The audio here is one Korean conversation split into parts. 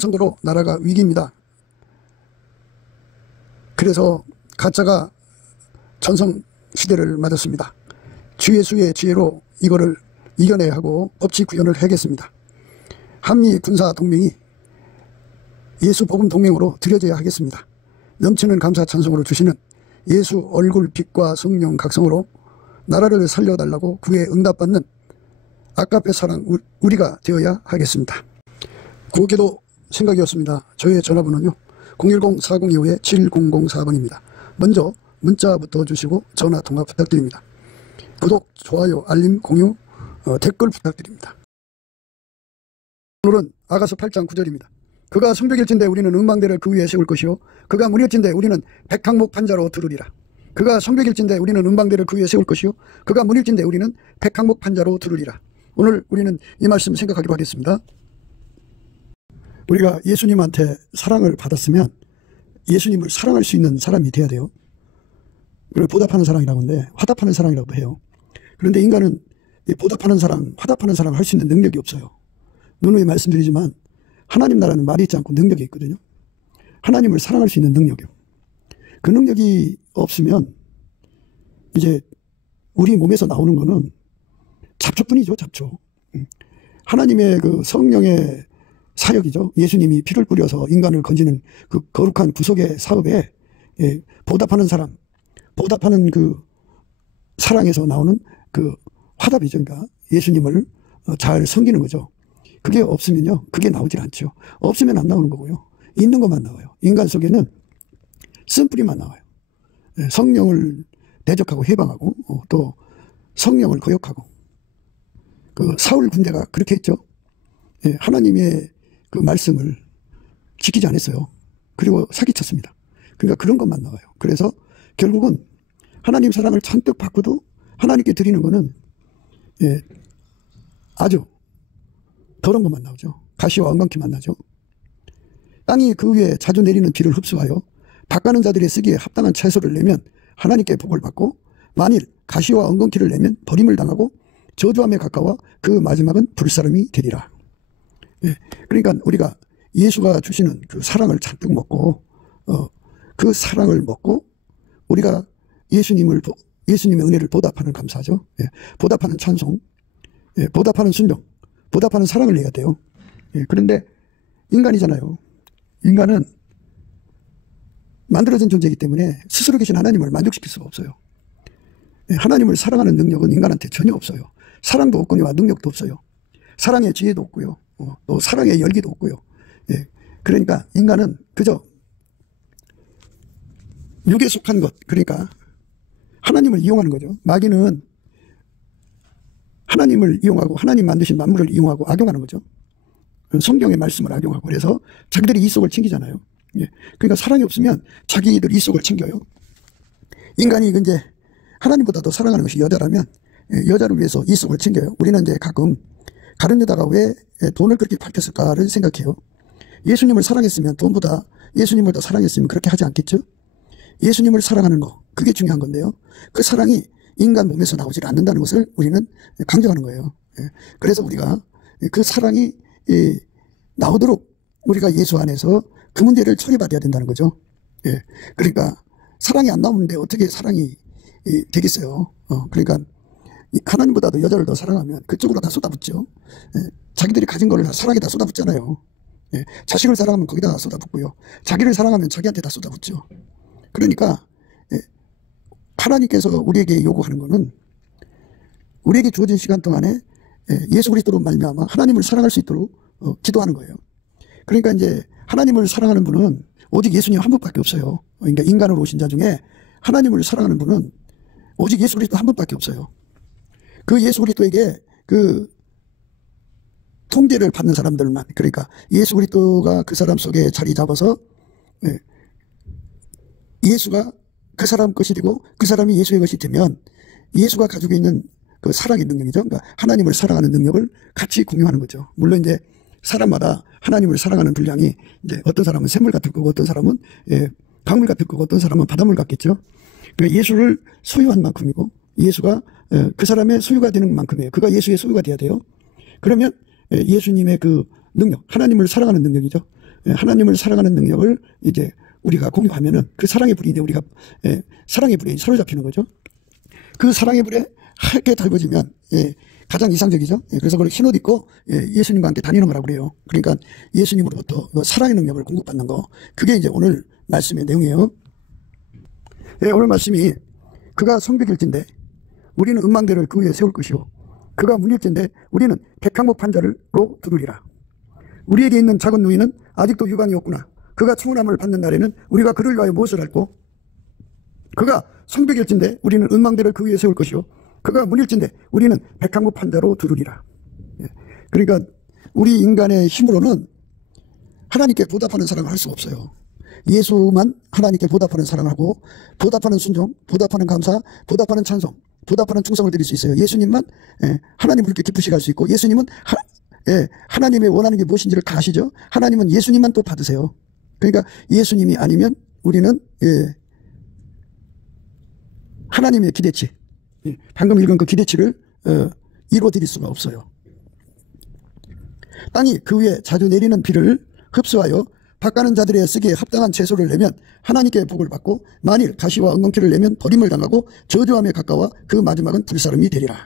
성도로 나라가 위기입니다. 그래서 가짜가 전성 시대를 맞았습니다. 주 예수의 지혜로 이거를 이겨내야 하고 법치 구현을 해야겠습니다. 한미 군사 동맹이 예수 복음 동맹으로 들여져야 하겠습니다. 넘치는 감사 찬송으로 주시는 예수 얼굴 빛과 성령 각성으로 나라를 살려달라고 구에 응답받는 아까페 사랑 우리가 되어야 하겠습니다. 구호기도 생각이었습니다. 저의 전화번호는요 010-4025-7004번입니다. 먼저 문자부터 주시고 전화 통화 부탁드립니다. 구독, 좋아요, 알림, 공유, 댓글 부탁드립니다. 오늘은 아가서 8장 9절입니다. 그가 성벽일진대 우리는 음방대를 그 위에 세울 것이요 그가 문일진대 우리는 백항목 판자로 두르리라. 그가 성벽일진대 우리는 음방대를 그 위에 세울 것이요 그가 문일진대 우리는 백항목 판자로 두르리라. 오늘 우리는 이 말씀 생각하기로 하겠습니다. 우리가 예수님한테 사랑을 받았으면 예수님을 사랑할 수 있는 사람이 돼야 돼요. 그걸 보답하는 사랑이라고 하는데 화답하는 사랑이라고 해요. 그런데 인간은 보답하는 사랑, 화답하는 사랑을 할 수 있는 능력이 없어요. 누누이 말씀드리지만 하나님 나라는 말이 있지 않고 능력이 있거든요. 하나님을 사랑할 수 있는 능력이요. 그 능력이 없으면 이제 우리 몸에서 나오는 거는 잡초뿐이죠. 잡초. 하나님의 그 성령의 사역이죠. 예수님이 피를 뿌려서 인간을 건지는 그 거룩한 구속의 사업에 보답하는 사람, 보답하는 그 사랑에서 나오는 그 화답이죠. 그러니까 예수님을 잘 섬기는 거죠. 그게 없으면요, 그게 나오질 않죠. 없으면 안 나오는 거고요. 있는 것만 나와요. 인간 속에는 쓴뿌리만 나와요. 성령을 대적하고 해방하고 또 성령을 거역하고 그 사울 군대가 그렇게 했죠. 하나님의 그 말씀을 지키지 않았어요. 그리고 사기쳤습니다. 그러니까 그런 것만 나와요. 그래서 결국은 하나님 사랑을 잔뜩 받고도 하나님께 드리는 거는 아주 더러운 것만 나오죠. 가시와 엉겅퀴만 나죠. 땅이 그 위에 자주 내리는 비를 흡수하여 밭가는 자들의 쓰기에 합당한 채소를 내면 하나님께 복을 받고 만일 가시와 엉겅퀴를 내면 버림을 당하고 저주함에 가까워 그 마지막은 불사름이 되리라. 그러니까 우리가 예수가 주시는 그 사랑을 잔뜩 먹고 그 사랑을 먹고 우리가 예수님의 은혜를 보답하는 감사죠. 보답하는 찬송, 보답하는 순종, 보답하는 사랑을 해야 돼요. 그런데 인간이잖아요. 인간은 만들어진 존재이기 때문에 스스로 계신 하나님을 만족시킬 수가 없어요. 하나님을 사랑하는 능력은 인간한테 전혀 없어요. 사랑도 없거니와 능력도 없어요. 사랑의 지혜도 없고요. 또 사랑의 열기도 없고요. 그러니까 인간은 그저 육에 속한 것, 그러니까 하나님을 이용하는 거죠. 마귀는 하나님을 이용하고 하나님 만드신 만물을 이용하고 악용하는 거죠. 성경의 말씀을 악용하고 그래서 자기들이 이속을 챙기잖아요. 그러니까 사랑이 없으면 자기들 이속을 챙겨요. 인간이 이제 하나님보다 더 사랑하는 것이 여자라면 여자를 위해서 이속을 챙겨요. 우리는 이제 가끔 다른 여자가 왜 돈을 그렇게 밝혔을까를 생각해요. 예수님을 사랑했으면 돈보다 예수님을 더 사랑했으면 그렇게 하지 않겠죠? 예수님을 사랑하는 거, 그게 중요한 건데요. 그 사랑이 인간 몸에서 나오질 않는다는 것을 우리는 강조하는 거예요. 그래서 우리가 그 사랑이 나오도록 우리가 예수 안에서 그 문제를 처리받아야 된다는 거죠. 그러니까 사랑이 안 나오는데 어떻게 사랑이 되겠어요? 그러니까 하나님보다도 여자를 더 사랑하면 그쪽으로 다 쏟아붓죠. 자기들이 가진 걸 사랑에다 쏟아붓잖아요. 자식을 사랑하면 거기다 쏟아붓고요. 자기를 사랑하면 자기한테 다 쏟아붓죠. 그러니까 하나님께서 우리에게 요구하는 것은 우리에게 주어진 시간 동안에 예수 그리스도로 말미암아 하나님을 사랑할 수 있도록 기도하는 거예요. 그러니까 이제 하나님을 사랑하는 분은 오직 예수님 한 분밖에 없어요. 그러니까 인간으로 오신 자 중에 하나님을 사랑하는 분은 오직 예수 그리스도 한 분밖에 없어요. 그 예수 그리스도에게 그 통제를 받는 사람들만, 그러니까 예수 그리스도가 그 사람 속에 자리 잡아서 예수가 그 사람 것이 되고 그 사람이 예수의 것이 되면 예수가 가지고 있는 그 사랑의 능력이죠. 그러니까 하나님을 사랑하는 능력을 같이 공유하는 거죠. 물론 이제 사람마다 하나님을 사랑하는 분량이 이제 어떤 사람은 샘물 같을 거고 어떤 사람은 강물 같을 거고 어떤 사람은 바닷물 같겠죠. 그러니까 예수를 소유한 만큼이고 예수가 그 사람의 소유가 되는 만큼이에요. 그가 예수의 소유가 돼야 돼요. 그러면 예수님의 그 능력, 하나님을 사랑하는 능력이죠. 하나님을 사랑하는 능력을 이제 우리가 공유하면은 그 사랑의 불이 이제 우리가 사랑의 불에 사로잡히는 거죠. 그 사랑의 불에 하얗게 달궈지면 가장 이상적이죠. 그래서 그걸 흰옷 입고 예수님과 함께 다니는 거라고 그래요. 그러니까 예수님으로부터 사랑의 능력을 공급받는 거, 그게 이제 오늘 말씀의 내용이에요. 오늘 말씀이 그가 성벽일진데 우리는 음망대를 그 위에 세울 것이요 그가 문일진데 우리는 백항목 판자로 두르리라. 우리에게 있는 작은 누이는 아직도 유방이 없구나. 그가 청혼함을 받는 날에는 우리가 그를 위하여 무엇을 할꼬? 그가 성벽일진데 우리는 음망대를 그 위에 세울 것이요 그가 문일진데 우리는 백항목 판자로 두르리라. 그러니까 우리 인간의 힘으로는 하나님께 보답하는 사랑을 할 수가 없어요. 예수만 하나님께 보답하는 사랑을 하고 보답하는 순종, 보답하는 감사, 보답하는 찬송, 보답하는 충성을 드릴 수 있어요. 예수님만 하나님을 이렇게 기쁘시게 할 수 있고, 예수님은 하나님의 원하는 게 무엇인지를 다 아시죠. 하나님은 예수님만 또 받으세요. 그러니까 예수님이 아니면 우리는 하나님의 기대치, 방금 읽은 그 기대치를 이루어 드릴 수가 없어요. 땅이 그 위에 자주 내리는 비를 흡수하여 밭가는 자들의 쓰기에 합당한 채소를 내면 하나님께 복을 받고, 만일 가시와 엉겅퀴를 내면 버림을 당하고 저주함에 가까워 그 마지막은 불사름이 되리라.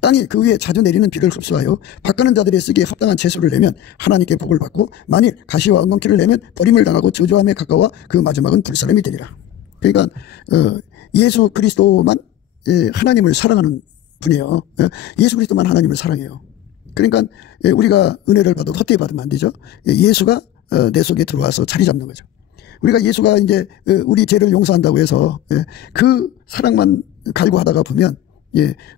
땅이 그 위에 자주 내리는 비를 흡수하여 밭가는 자들의 쓰기에 합당한 채소를 내면 하나님께 복을 받고, 만일 가시와 엉겅퀴를 내면 버림을 당하고 저주함에 가까워 그 마지막은 불사름이 되리라. 그러니까 예수 그리스도만 하나님을 사랑하는 분이에요. 예수 그리스도만 하나님을 사랑해요. 그러니까 우리가 은혜를 받아도 헛되이 받으면 안 되죠. 예수가 내 속에 들어와서 자리 잡는 거죠. 우리가 예수가 이제 우리 죄를 용서한다고 해서 그 사랑만 갈구하다가 보면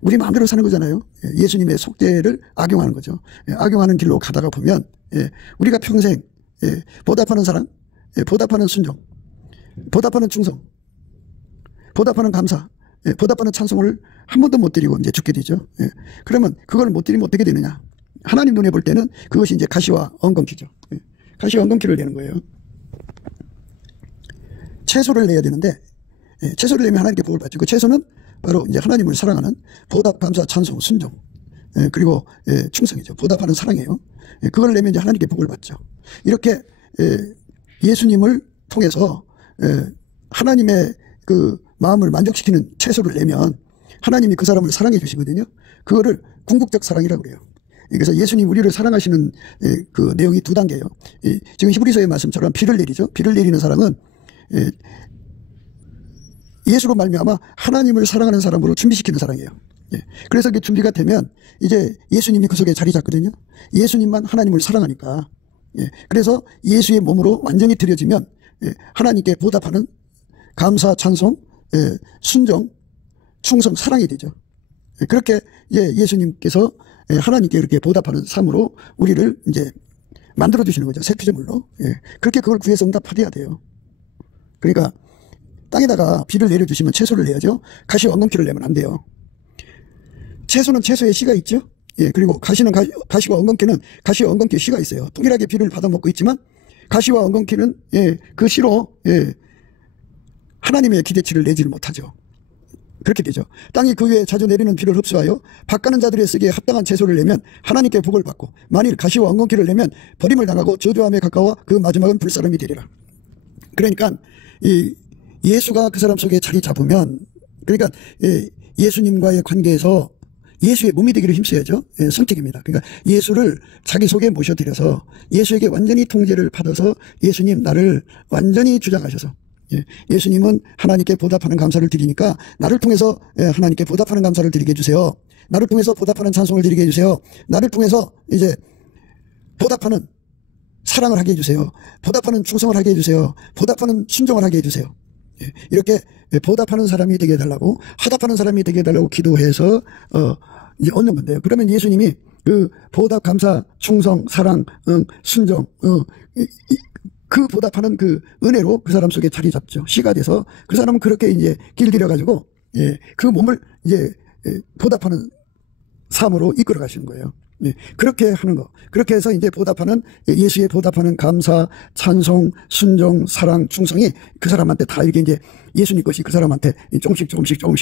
우리 마음대로 사는 거잖아요. 예수님의 속죄를 악용하는 거죠. 악용하는 길로 가다가 보면 우리가 평생 보답하는 사랑, 보답하는 순종, 보답하는 충성, 보답하는 감사, 보답하는 찬송을 한 번도 못 드리고 이제 죽게 되죠. 그러면 그걸 못 드리면 어떻게 되느냐? 하나님 눈에 볼 때는 그것이 이제 가시와 엉겅퀴죠. 가시와 엉겅퀴를 내는 거예요. 채소를 내야 되는데, 채소를 내면 하나님께 복을 받죠. 그 채소는 바로 이제 하나님을 사랑하는 보답, 감사, 찬송, 순종, 그리고 충성이죠. 보답하는 사랑이에요. 그걸 내면 이제 하나님께 복을 받죠. 이렇게 예수님을 통해서 하나님의 그 마음을 만족시키는 채소를 내면 하나님이 그 사람을 사랑해 주시거든요. 그거를 궁극적 사랑이라고 그래요. 그래서 예수님 우리를 사랑하시는 그 내용이 두 단계예요. 지금 히브리서의 말씀처럼 비를 내리죠. 비를 내리는 사랑은 예수로 말미암아 하나님을 사랑하는 사람으로 준비시키는 사랑이에요. 그래서 그 준비가 되면 이제 예수님이 그 속에 자리 잡거든요. 예수님만 하나님을 사랑하니까. 그래서 예수의 몸으로 완전히 들여지면 하나님께 보답하는 감사, 찬송, 순종, 충성, 사랑이 되죠. 그렇게 예수님께서 하나님께 이렇게 보답하는 삶으로 우리를 이제 만들어 주시는 거죠. 새 피조물로. 그렇게 그걸 구해서 응답하셔야 돼요. 그러니까 땅에다가 비를 내려주시면 채소를 내야죠. 가시와 엉겅퀴를 내면 안 돼요. 채소는 채소의 씨가 있죠. 그리고 가시는 가시와 엉겅퀴는 가시와 엉겅퀴의 씨가 있어요. 동일하게 비를 받아먹고 있지만 가시와 엉겅퀴는 그 씨로 하나님의 기대치를 내지를 못하죠. 그렇게 되죠. 땅이 그 위에 자주 내리는 비를 흡수하여 밭가는 자들의 쓰기에 합당한 채소를 내면 하나님께 복을 받고, 만일 가시와 엉겅퀴를 내면 버림을 당하고 저주함에 가까워 그 마지막은 불사름이 되리라. 그러니까 예수가 그 사람 속에 자리 잡으면, 그러니까 예수님과의 관계에서 예수의 몸이 되기를 힘써야죠. 선택입니다. 그러니까 예수를 자기 속에 모셔드려서 예수에게 완전히 통제를 받아서 예수님 나를 완전히 주장하셔서, 예수님은 하나님께 보답하는 감사를 드리니까 나를 통해서 하나님께 보답하는 감사를 드리게 해주세요. 나를 통해서 보답하는 찬송을 드리게 해주세요. 나를 통해서 이제 보답하는 사랑을 하게 해주세요. 보답하는 충성을 하게 해주세요. 보답하는 순종을 하게 해주세요. 이렇게 보답하는 사람이 되게 해달라고, 하답하는 사람이 되게 해달라고 기도해서 이제 얻는 건데요. 그러면 예수님이 그 보답, 감사, 충성, 사랑, 순종, 그 보답하는 그 은혜로 그 사람 속에 자리 잡죠. 씨가 돼서 그 사람은 그렇게 이제 길들여 가지고 그 몸을 이제 보답하는 삶으로 이끌어 가시는 거예요. 그렇게 하는 거. 그렇게 해서 이제 보답하는, 예수의 보답하는 감사, 찬송, 순종, 사랑, 충성이 그 사람한테 다 이렇게 이제 예수님 것이 그 사람한테 조금씩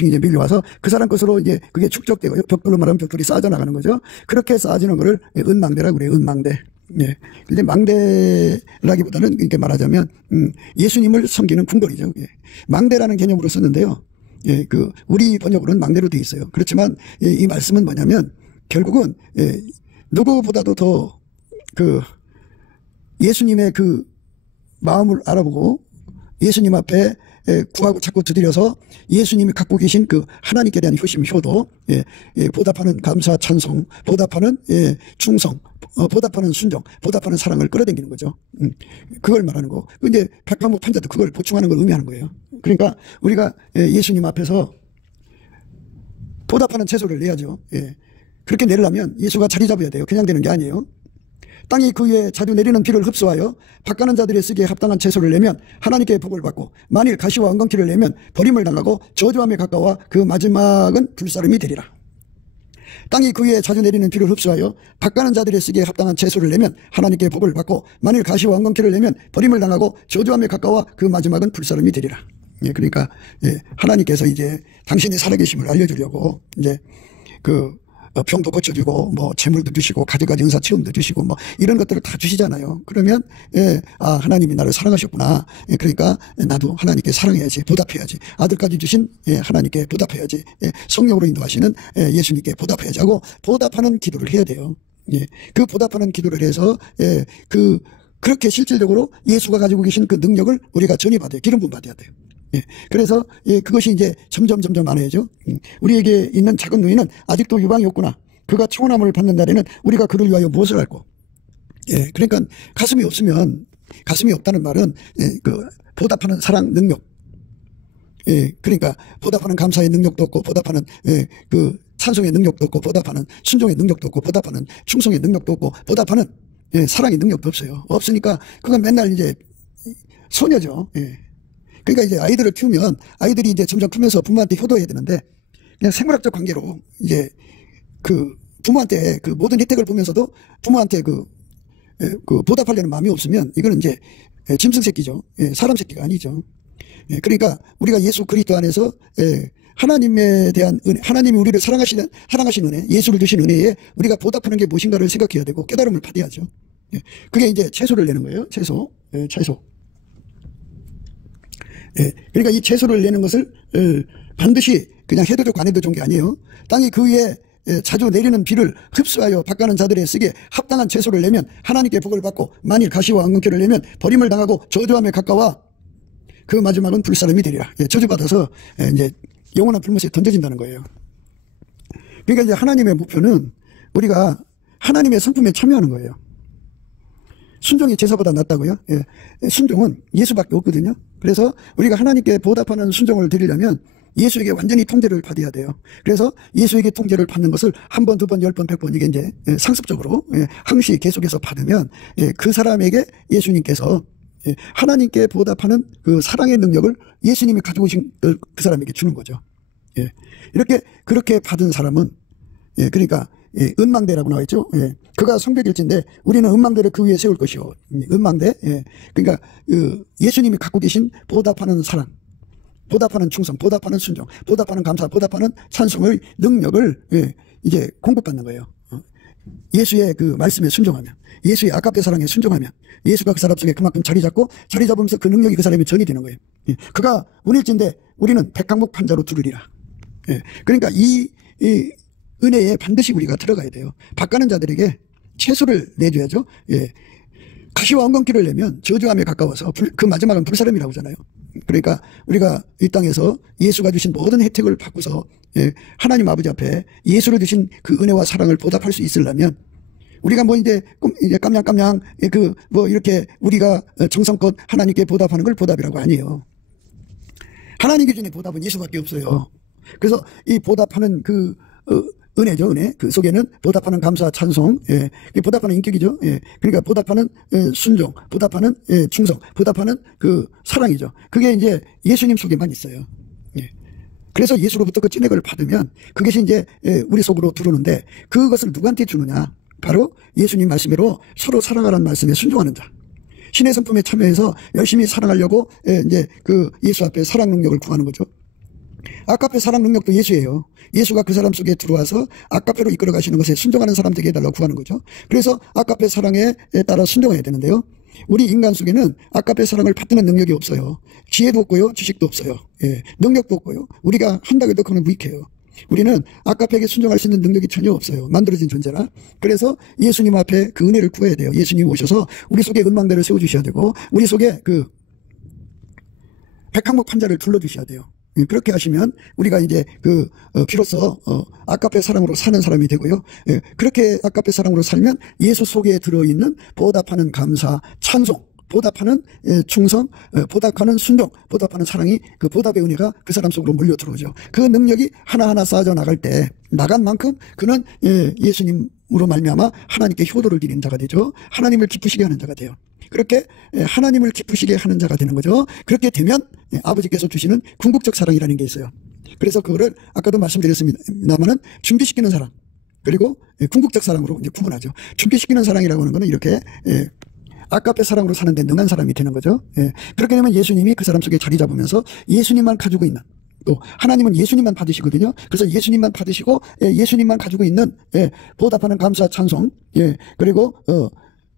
이제 밀려와서 그 사람 것으로 이제 그게 축적되고, 벽돌로 말하면 벽돌이 쌓아져 나가는 거죠. 그렇게 쌓아지는 거를 은망대라고 그래요. 은망대. 예. 근데 망대라기보다는 이렇게 말하자면, 예수님을 섬기는 궁궐이죠. 예. 망대라는 개념으로 썼는데요. 예, 우리 번역으로는 망대로 되어 있어요. 그렇지만, 이 말씀은 뭐냐면, 결국은, 누구보다도 더, 예수님의 마음을 알아보고, 예수님 앞에 구하고 자꾸 두드려서 예수님이 갖고 계신 하나님께 대한 효도, 보답하는 감사, 찬송, 보답하는 충성, 보답하는 순종, 보답하는 사랑을 끌어당기는 거죠. 그걸 말하는 거. 이제 백방목 판자도 그걸 보충하는 걸 의미하는 거예요. 그러니까 우리가 예수님 앞에서 보답하는 채소를 내야죠. 그렇게 내려면 예수가 자리 잡아야 돼요. 그냥 되는 게 아니에요. 땅이 그 위에 자주 내리는 비를 흡수하여 밭가는 자들의 쓰기에 합당한 채소를 내면 하나님께 복을 받고, 만일 가시와 엉겅퀴를 내면 버림을 당하고 저주함에 가까워 그 마지막은 불사름이 되리라. 땅이 그 위에 자주 내리는 비를 흡수하여 밭가는 자들의 쓰기에 합당한 채소를 내면 하나님께 복을 받고, 만일 가시와 엉겅퀴를 내면 버림을 당하고 저주함에 가까워 그 마지막은 불사름이 되리라. 그러니까 하나님께서 이제 당신이 살아계심을 알려주려고 이제 병도 고쳐주고, 재물도 주시고, 가지가지 은사 체험도 주시고, 이런 것들을 다 주시잖아요. 그러면, 하나님이 나를 사랑하셨구나. 그러니까, 나도 하나님께 사랑해야지, 보답해야지. 아들까지 주신, 하나님께 보답해야지. 성령으로 인도하시는, 예수님께 보답해야지 하고, 보답하는 기도를 해야 돼요. 그 보답하는 기도를 해서, 그렇게 실질적으로 예수가 가지고 계신 그 능력을 우리가 전이받아야, 기름 부음 받아야 돼요. 그래서 그것이 이제 점점 많아야죠. 우리에게 있는 작은 누이는 아직도 유방이 없구나. 그가 청혼함을 받는 날에는 우리가 그를 위하여 무엇을 할꼬. 그러니까 가슴이 없다는 말은 보답하는 사랑 능력. 그러니까 보답하는 감사의 능력도 없고, 보답하는 찬송의 능력도 없고, 보답하는 순종의 능력도 없고, 보답하는 충성의 능력도 없고, 보답하는 사랑의 능력도 없어요. 없으니까 그건 맨날 이제 소녀죠. 그러니까 이제 아이들을 키우면 아이들이 이제 점점 크면서 부모한테 효도해야 되는데, 그냥 생물학적 관계로 이제 부모한테 모든 혜택을 보면서도 부모한테 보답하려는 마음이 없으면 이거는 이제 짐승 새끼죠. 사람 새끼가 아니죠. 그러니까 우리가 예수 그리스도 안에서 하나님에 대한 은혜, 하나님이 우리를 사랑하신 은혜, 예수를 주신 은혜에 우리가 보답하는 게 무엇인가를 생각해야 되고 깨달음을 받아야죠. 그게 이제 채소를 내는 거예요. 채소. 그러니까 이 채소를 내는 것을 반드시 그냥 해도 좋고 안 해도 좋은 게 아니에요. 땅이 그 위에 자주 내리는 비를 흡수하여 밭가는 자들의 쓰기에 합당한 채소를 내면 하나님께 복을 받고, 만일 가시와 엉겅퀴를 내면 버림을 당하고 저주함에 가까워 그 마지막은 불사름이 되리라. 저주받아서 이제 영원한 불못에 던져진다는 거예요. 그러니까 이제 하나님의 목표는 우리가 하나님의 성품에 참여하는 거예요. 순종이 제사보다 낫다고요? 순종은 예수밖에 없거든요. 그래서 우리가 하나님께 보답하는 순종을 드리려면 예수에게 완전히 통제를 받아야 돼요. 그래서 예수에게 통제를 받는 것을 한 번, 두 번, 10번, 100번 이게 이제 상습적으로 항시 계속해서 받으면 그 사람에게 예수님께서 하나님께 보답하는 그 사랑의 능력을 예수님이 가지고 오신 그 사람에게 주는 거죠. 그렇게 받은 사람은 그러니까 은망대라고 나와 있죠. 그가 성벽일진데 우리는 은망대를 그 위에 세울 것이요. 은망대. 그러니까 예수님이 갖고 계신 보답하는 사랑, 보답하는 충성, 보답하는 순종, 보답하는 감사, 보답하는 찬송의 능력을 이제 공급받는 거예요. 예수의 그 말씀에 순종하면, 예수의 아깝게 사랑에 순종하면 예수가 그 사람 속에 그만큼 자리 잡으면서 그 능력이 그 사람에 전이 되는 거예요. 그가 운일진데 우리는 백강목 판자로 두르리라. 그러니까 이 은혜에 반드시 우리가 들어가야 돼요. 밭가는 자들에게 채소를 내줘야죠. 가시와 엉겅퀴를 내면 저주함에 가까워서 그 마지막은 불사름이라고 하잖아요. 그러니까 우리가 이 땅에서 예수가 주신 모든 혜택을 받고서 하나님 아버지 앞에 예수를 주신 그 은혜와 사랑을 보답할 수 있으려면 우리가 이제 깜냥깜냥 이렇게 우리가 정성껏 하나님께 보답하는 걸 보답이라고 아니에요. 하나님 기준의 보답은 예수밖에 없어요. 그래서 이 보답하는 은혜죠, 은혜. 그 속에는 보답하는 감사, 찬송, 보답하는 인격이죠. 그러니까 보답하는 순종, 보답하는 충성, 보답하는 그 사랑이죠. 그게 이제 예수님 속에만 있어요. 그래서 예수로부터 그 찐액을 받으면 그것이 이제 우리 속으로 들어오는데 그것을 누구한테 주느냐? 바로 예수님 말씀대로 서로 사랑하라는 말씀에 순종하는 자. 신의 성품에 참여해서 열심히 사랑하려고 이제 그 예수 앞에 사랑 능력을 구하는 거죠. 아카페 사랑 능력도 예수예요. 예수가 그 사람 속에 들어와서 아카페로 이끌어 가시는 것에 순종하는 사람 되게 해달라고 구하는 거죠. 그래서 아카페 사랑에 따라 순종해야 되는데요. 우리 인간 속에는 아카페 사랑을 받드는 능력이 없어요. 지혜도 없고요. 지식도 없어요. 예, 능력도 없고요. 우리가 한다고 해도 그건 무익해요. 우리는 아카페에게 순종할 수 있는 능력이 전혀 없어요. 만들어진 존재라. 그래서 예수님 앞에 그 은혜를 구해야 돼요. 예수님 오셔서 우리 속에 은망대를 세워주셔야 되고 우리 속에 그 백항목 판자를 둘러주셔야 돼요. 그렇게 하시면 우리가 이제 비로소 아카페 사랑으로 사는 사람이 되고요. 그렇게 아카페 사랑으로 살면 예수 속에 들어있는 보답하는 감사, 찬송, 보답하는 충성, 보답하는 순종, 보답하는 사랑이 그 보답의 은혜가 그 사람 속으로 몰려 들어오죠. 그 능력이 하나하나 쌓아져 나갈 때 나간 만큼 그는 예수님으로 말미암아 하나님께 효도를 드리는 자가 되죠. 하나님을 기쁘시게 하는 자가 돼요. 그렇게 하나님을 기쁘시게 하는 자가 되는 거죠. 그렇게 되면 아버지께서 주시는 궁극적 사랑이라는 게 있어요. 그래서 그거를 아까도 말씀드렸습니다만은 준비시키는 사랑 그리고 궁극적 사랑으로 이제 구분하죠. 준비시키는 사랑이라고 하는 거는 이렇게 아카페 사랑으로 사는데 능한 사람이 되는 거죠. 그렇게 되면 예수님이 그 사람 속에 자리 잡으면서 예수님만 가지고 있는 또 하나님은 예수님만 받으시거든요. 그래서 예수님만 받으시고 예수님만 가지고 있는 보답하는 감사 찬송 그리고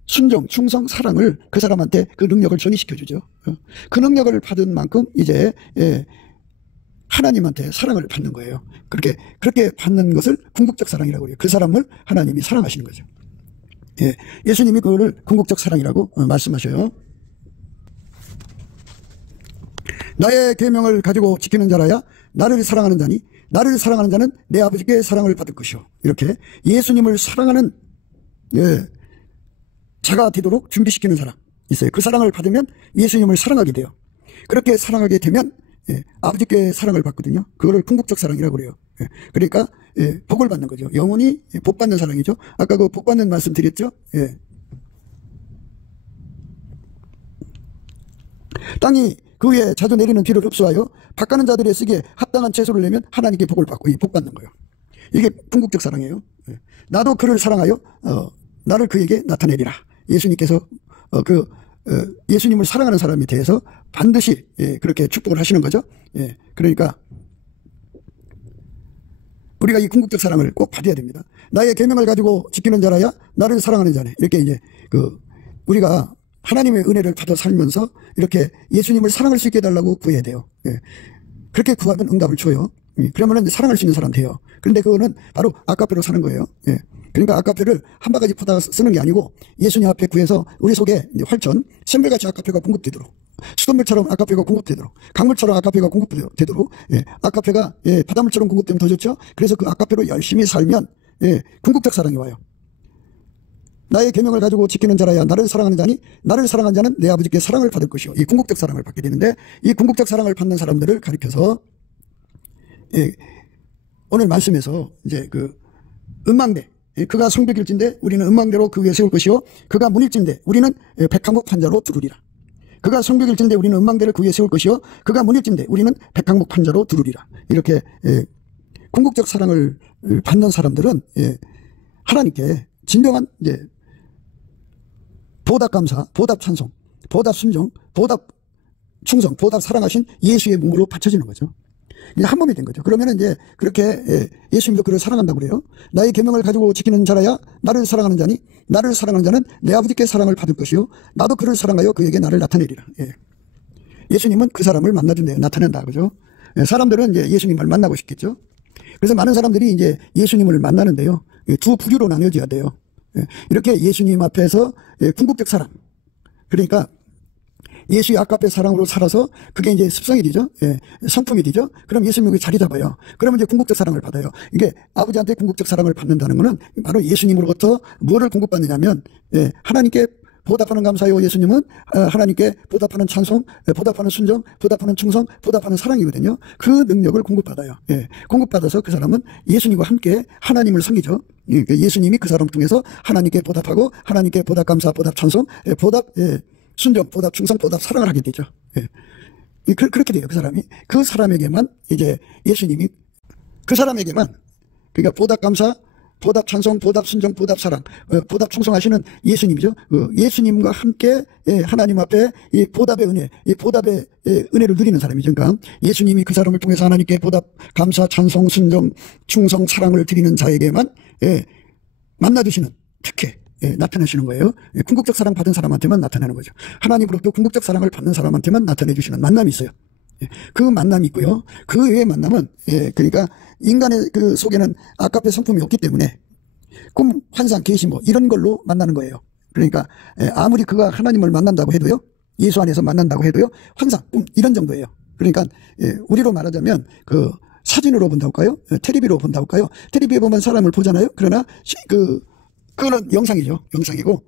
순종, 충성, 사랑을 그 사람한테 그 능력을 전이시켜주죠. 그 능력을 받은 만큼 이제 하나님한테 사랑을 받는 거예요. 그렇게 받는 것을 궁극적 사랑이라고 해요. 그 사람을 하나님이 사랑하시는 거죠. 예수님이 그거를 궁극적 사랑이라고 말씀하셔요. 나의 계명을 가지고 지키는 자라야 나를 사랑하는 자니 나를 사랑하는 자는 내 아버지께 사랑을 받을 것이요. 이렇게 예수님을 사랑하는 자가 되도록 준비시키는 사람 있어요. 그 사랑을 받으면 예수님을 사랑하게 돼요. 그렇게 사랑하게 되면 아버지께 사랑을 받거든요. 그거를 궁극적 사랑이라고 그래요. 그러니까 복을 받는 거죠. 영원히 복 받는 사랑이죠. 아까 그 복 받는 말씀 드렸죠. 땅이 그 위에 자주 내리는 비를 흡수하여 밭가는 자들의 쓰기에 합당한 채소를 내면 하나님께 복을 받고 복 받는 거예요. 이게 궁극적 사랑이에요. 나도 그를 사랑하여 나를 그에게 나타내리라. 예수님께서 예수님을 사랑하는 사람에 대해서 반드시 그렇게 축복을 하시는 거죠. 그러니까 우리가 이 궁극적 사랑을 꼭 받아야 됩니다. 나의 계명을 가지고 지키는 자라야 나를 사랑하는 자네. 이렇게 이제 우리가 하나님의 은혜를 받아 살면서 이렇게 예수님을 사랑할 수 있게 해달라고 구해야 돼요. 그렇게 구하면 응답을 줘요. 그러면 사랑할 수 있는 사람 돼요. 그런데 그거는 바로 아카페로 사는 거예요. 그러니까 아카페를 한 바가지 퍼다 쓰는 게 아니고 예수님 앞에 구해서 우리 속에 활천, 샘물같이 아카페가 공급되도록 수돗물처럼 아카페가 공급되도록 강물처럼 아카페가 공급되도록 아카페가 바닷물처럼 공급되면 더 좋죠. 그래서 그 아카페로 열심히 살면 궁극적 사랑이 와요. 나의 계명을 가지고 지키는 자라야 나를 사랑하는 자니 나를 사랑하는 자는 내 아버지께 사랑을 받을 것이요. 이 궁극적 사랑을 받게 되는데 이 궁극적 사랑을 받는 사람들을 가리켜서 오늘 말씀에서 이제 은망대 그가 성벽일진데 우리는 은망대로 그 위에 세울 것이요 그가 문일진데 우리는 백항목 판자로 두르리라. 그가 성벽일진데 우리는 은망대를 그 위에 세울 것이요 그가 문일진데 우리는 백항목 판자로 두르리라. 이렇게 궁극적 사랑을 받는 사람들은 하나님께 진정한 보답 감사, 보답 찬송, 보답 순종, 보답 충성, 보답 사랑하신 예수의 몸으로 바쳐지는 거죠. 이제 한 몸이 된 거죠. 그러면 이제 그렇게 예수님도 그를 사랑한다고 그래요. 나의 계명을 가지고 지키는 자라야 나를 사랑하는 자니 나를 사랑하는 자는 내 아버지께 사랑을 받을 것이요 나도 그를 사랑하여 그에게 나를 나타내리라. 예수님은 그 사람을 만나준대요. 나타낸다. 그죠? 사람들은 이제 예수님을 만나고 싶겠죠. 그래서 많은 사람들이 이제 예수님을 만나는데요. 두 부류로 나뉘어져야 돼요. 이렇게 예수님 앞에서 궁극적 사랑. 그러니까 예수의 아카페 사랑으로 살아서 그게 이제 습성이 되죠. 성품이 되죠. 그럼 예수님이 자리 잡아요. 그러면 이제 궁극적 사랑을 받아요. 이게 아버지한테 궁극적 사랑을 받는다는 거는 바로 예수님으로부터 무엇을 공급받느냐면 하나님께 보답하는 감사요. 예수님은 하나님께 보답하는 찬송, 보답하는 순종, 보답하는 충성, 보답하는 사랑이거든요. 그 능력을 공급받아요. 공급받아서 그 사람은 예수님과 함께 하나님을 섬기죠. 예수님이 그 사람 통해서 하나님께 보답하고 하나님께 보답 감사, 보답 찬송, 보답 순종, 보답 충성, 보답 사랑을 하게 되죠. 그렇게 돼요. 그 사람이. 그 사람에게만 이제 예수님이 그 사람에게만 그러니까 보답 감사, 보답 찬송, 보답 순종, 보답 사랑, 보답 충성하시는 예수님이죠. 예수님과 함께 하나님 앞에 이 보답의 은혜, 이 보답의 은혜를 누리는 사람이죠. 그러니까 예수님이 그 사람을 통해서 하나님께 보답, 감사, 찬송, 순종, 충성, 사랑을 드리는 자에게만 만나주시는 특혜, 나타내시는 거예요. 궁극적 사랑 받은 사람한테만 나타내는 거죠. 하나님으로부터 궁극적 사랑을 받는 사람한테만 나타내 주시는 만남이 있어요. 그 만남이 있고요. 그 외의 만남은 그러니까 인간의 그 속에는 아까페 성품이 없기 때문에 꿈, 환상, 계시 뭐 이런 걸로 만나는 거예요. 그러니까 아무리 그가 하나님을 만난다고 해도요, 예수 안에서 만난다고 해도요, 환상, 꿈 이런 정도예요. 그러니까 우리로 말하자면 그 사진으로 본다고 할까요? 텔레비로 본다고 할까요? 텔레비에 보면 사람을 보잖아요. 그러나 그거는 영상이죠. 영상이고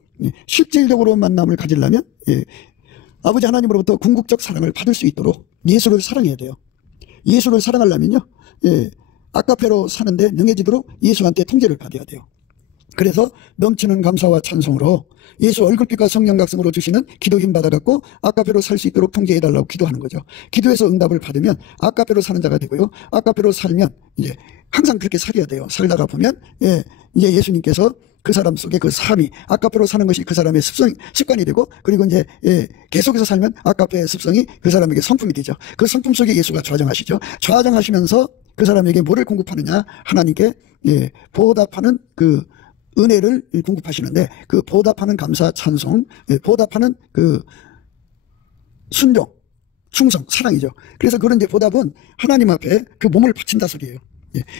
실질적으로 만남을 가지려면 아버지 하나님으로부터 궁극적 사랑을 받을 수 있도록 예수를 사랑해야 돼요. 예수를 사랑하려면요, 아까페로 사는데 능해지도록 예수한테 통제를 받아야 돼요. 그래서 넘치는 감사와 찬송으로 예수 얼굴빛과 성령 각성으로 주시는 기도 힘 받아갖고 아까페로 살 수 있도록 통제해달라고 기도하는 거죠. 기도해서 응답을 받으면 아까페로 사는 자가 되고요. 아까페로 살면 이제 항상 그렇게 살아야 돼요. 살다가 보면 이제 예수님께서 그 사람 속에 그 삶이 아까페로 사는 것이 그 사람의 습관이 되고, 그리고 이제 계속해서 살면 아까페의 습성이 그 사람에게 성품이 되죠. 그 성품 속에 예수가 좌정하시죠. 좌정하시면서 그 사람에게 뭐를 공급하느냐, 하나님께 보답하는 그 은혜를 공급하시는데, 그 보답하는 감사, 찬송, 보답하는 그 순종, 충성, 사랑이죠. 그래서 그런 이제 보답은 하나님 앞에 그 몸을 바친다 소리예요.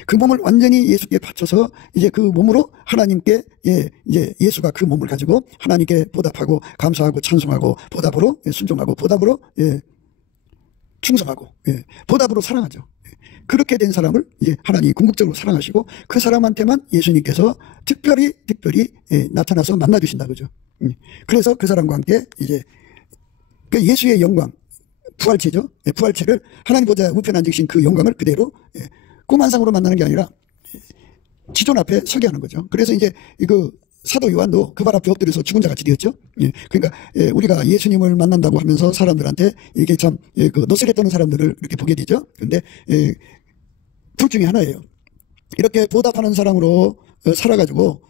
그 몸을 완전히 예수께 바쳐서 이제 그 몸으로 하나님께 이제 예수가 그 몸을 가지고 하나님께 보답하고 감사하고 찬송하고 보답으로 순종하고 보답으로 충성하고 보답으로 사랑하죠. 그렇게 된 사람을 이제 하나님이 궁극적으로 사랑하시고 그 사람한테만 예수님께서 특별히 나타나서 만나 주신다 그죠. 그래서 그 사람과 함께 이제 그 예수의 영광, 부활체죠. 부활체를 하나님 보좌 우편에 앉으신 그 영광을 그대로 꿈 환상으로 만나는 게 아니라 지존 앞에 서게 하는 거죠. 그래서 이제 그 사도 요한도 그 발 앞에 엎드려서 죽은 자 같이 되었죠. 그러니까 우리가 예수님을 만난다고 하면서 사람들한테 이게 참 그 노쇠를 떠는 사람들을 이렇게 보게 되죠. 그런데 둘 중에 하나예요. 이렇게 보답하는 사랑으로 살아가지고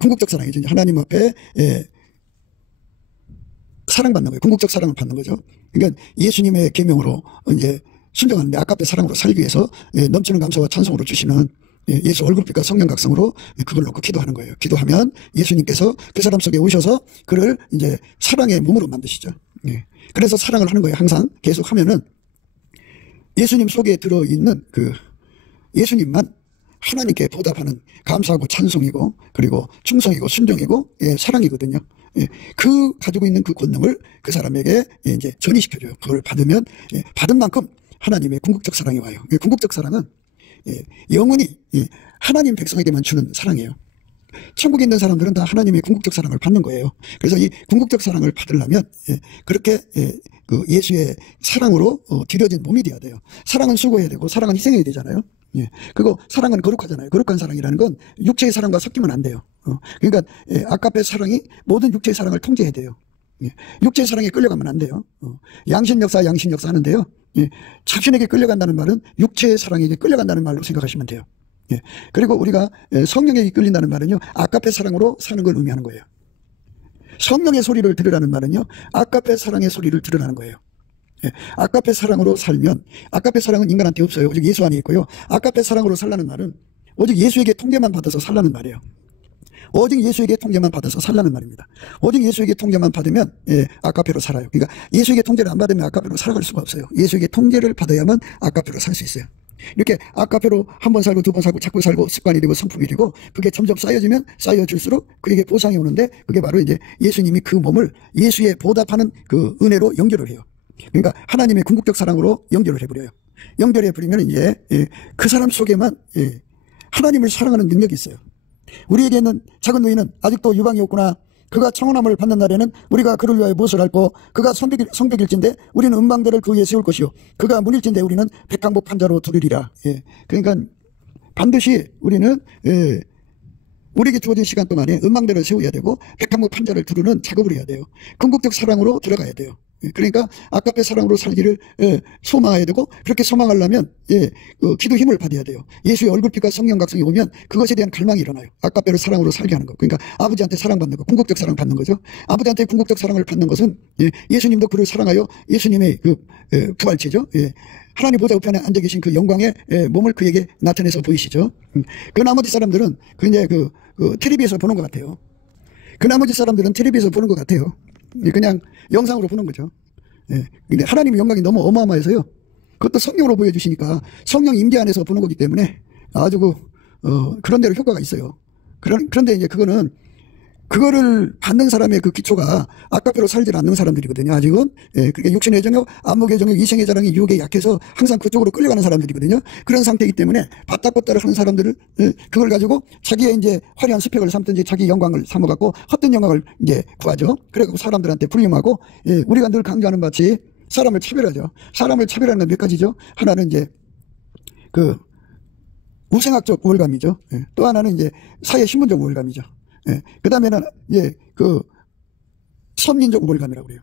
궁극적 사랑이죠. 하나님 앞에 사랑받는 거예요. 궁극적 사랑을 받는 거죠. 그러니까 예수님의 계명으로 이제 순종하는데 아까페 사랑으로 살기 위해서 넘치는 감사와 찬송으로 주시는 예수 얼굴빛과 성령 각성으로 그걸 놓고 기도하는 거예요. 기도하면 예수님께서 그 사람 속에 오셔서 그를 이제 사랑의 몸으로 만드시죠. 그래서 사랑을 하는 거예요. 항상 계속 하면은 예수님 속에 들어있는 그 예수님만 하나님께 보답하는 감사하고 찬송이고 그리고 충성이고 순종이고 사랑이거든요. 그 가지고 있는 그 권능을 그 사람에게 이제 전이시켜줘요. 그걸 받으면 받은 만큼 하나님의 궁극적 사랑이 와요. 궁극적 사랑은 영원히 하나님 백성에게만 주는 사랑이에요. 천국에 있는 사람들은 다 하나님의 궁극적 사랑을 받는 거예요. 그래서 이 궁극적 사랑을 받으려면 그렇게 그 예수의 사랑으로 드려진 몸이 되어야 돼요. 사랑은 수고해야 되고 사랑은 희생해야 되잖아요. 그리고 사랑은 거룩하잖아요. 거룩한 사랑이라는 건 육체의 사랑과 섞이면 안 돼요. 그러니까 아까페 사랑이 모든 육체의 사랑을 통제해야 돼요. 육체의 사랑에 끌려가면 안 돼요. 양심 역사 하는데요. 자신에게 끌려간다는 말은 육체의 사랑에게 끌려간다는 말로 생각하시면 돼요. 그리고 우리가 성령에게 끌린다는 말은요, 아까페 사랑으로 사는 걸 의미하는 거예요. 성령의 소리를 들으라는 말은요, 아까페 사랑의 소리를 들으라는 거예요. 아까페 사랑으로 살면, 아까페 사랑은 인간한테 없어요. 오직 예수 안에 있고요. 아까페 사랑으로 살라는 말은 오직 예수에게 통제만 받아서 살라는 말이에요. 오직 예수에게 통제만 받아서 살라는 말입니다. 오직 예수에게 통제만 받으면 아까페로 살아요. 그러니까 예수에게 통제를 안 받으면 아까페로 살아갈 수가 없어요. 예수에게 통제를 받아야만 아까페로 살 수 있어요. 이렇게 아까페로 한 번 살고 두 번 살고 자꾸 살고 습관이 되고 성품이 되고 그게 점점 쌓여지면 쌓여질수록 그에게 보상이 오는데 그게 바로 이제 예수님이 그 몸을 예수의 보답하는 그 은혜로 연결을 해요. 그러니까 하나님의 궁극적 사랑으로 연결을 해버려요. 연결해버리면 이제 그 사람 속에만 하나님을 사랑하는 능력이 있어요. 우리에게는 작은 노인은 아직도 유방이 없구나. 그가 청혼함을 받는 날에는 우리가 그를 위하여 무엇을 할꼬. 그가 성벽일진데 우리는 음방대를 그 위에 세울 것이요 그가 문일진데 우리는 백항복 판자로 두르리라. 그러니까 반드시 우리는 우리에게 주어진 시간 동안에 음방대를 세워야 되고 백항복 판자를 두르는 작업을 해야 돼요. 궁극적 사랑으로 들어가야 돼요. 그러니까 아까페 사랑으로 살기를 소망해야 되고, 그렇게 소망하려면 기도 힘을 받아야 돼요. 예수의 얼굴빛과 성령 각성이 오면 그것에 대한 갈망이 일어나요. 아까페를 사랑으로 살게 하는 거. 그러니까 아버지한테 사랑받는 거, 궁극적 사랑 받는 거죠. 아버지한테 궁극적 사랑을 받는 것은 예수님도 그를 사랑하여 예수님의 그 부활체죠. 하나님 보좌 우편에 앉아 계신 그 영광의 몸을 그에게 나타내서 보이시죠. 그 나머지 사람들은 그냥 그 텔레비에서 보는 것 같아요. 그 나머지 사람들은 텔레비에서 보는 것 같아요. 그냥 영상으로 보는 거죠. 근데 하나님의 영광이 너무 어마어마해서요. 그것도 성령으로 보여주시니까 성령 임재 안에서 보는 거기 때문에 아주 그런 대로 효과가 있어요. 그런데 이제 그거를 받는 사람의 그 기초가 아까페로 살지 않는 사람들이거든요. 아직은. 그러니까 육신의 정욕, 안목의 정욕, 이생의 자랑이 유혹에 약해서 항상 그쪽으로 끌려가는 사람들이거든요. 그런 상태이기 때문에 바닥바닥 하는 사람들을 그걸 가지고 자기의 이제 화려한 스펙을 삼든지 자기 영광을 삼아갖고 헛된 영광을 이제 구하죠. 그래갖고 사람들한테 불림하고, 우리가 늘 강조하는 바치 사람을 차별하죠. 사람을 차별하는 건 몇 가지죠. 하나는 이제 우생학적 우월감이죠. 또 하나는 이제 사회 신분적 우월감이죠. 그 다음에는, 선민적 우월감이라고 그래요.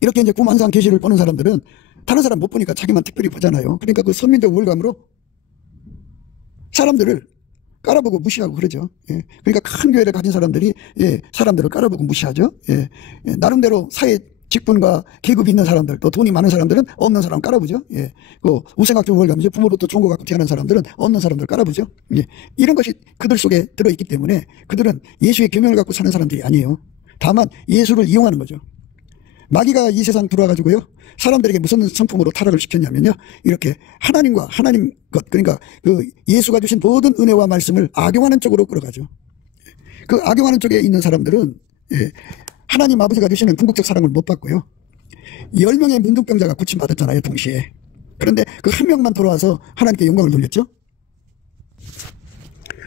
이렇게 이제 구만상 계시를 보는 사람들은 다른 사람 못 보니까 자기만 특별히 보잖아요. 그러니까 그 선민적 우월감으로 사람들을 깔아보고 무시하고 그러죠. 그러니까 큰 교회를 가진 사람들이, 사람들을 깔아보고 무시하죠. 나름대로 사회 직분과 계급이 있는 사람들, 또 돈이 많은 사람들은 없는 사람 깔아보죠. 우생학적 우월감이죠. 부모로부터 좋은 거 갖고 태어난 사람들은 없는 사람들 깔아보죠. 이런 것이 그들 속에 들어있기 때문에 그들은 예수의 계명을 갖고 사는 사람들이 아니에요. 다만 예수를 이용하는 거죠. 마귀가 이 세상 들어와가지고요, 사람들에게 무슨 성품으로 타락을 시켰냐면요, 이렇게 하나님과 하나님 것, 그러니까 그 예수가 주신 모든 은혜와 말씀을 악용하는 쪽으로 끌어가죠. 그 악용하는 쪽에 있는 사람들은 하나님 아버지가 주시는 궁극적 사랑을 못 받고요. 10명의 문둥병자가 고침받았잖아요, 동시에. 그런데 그 한 명만 돌아와서 하나님께 영광을 돌렸죠.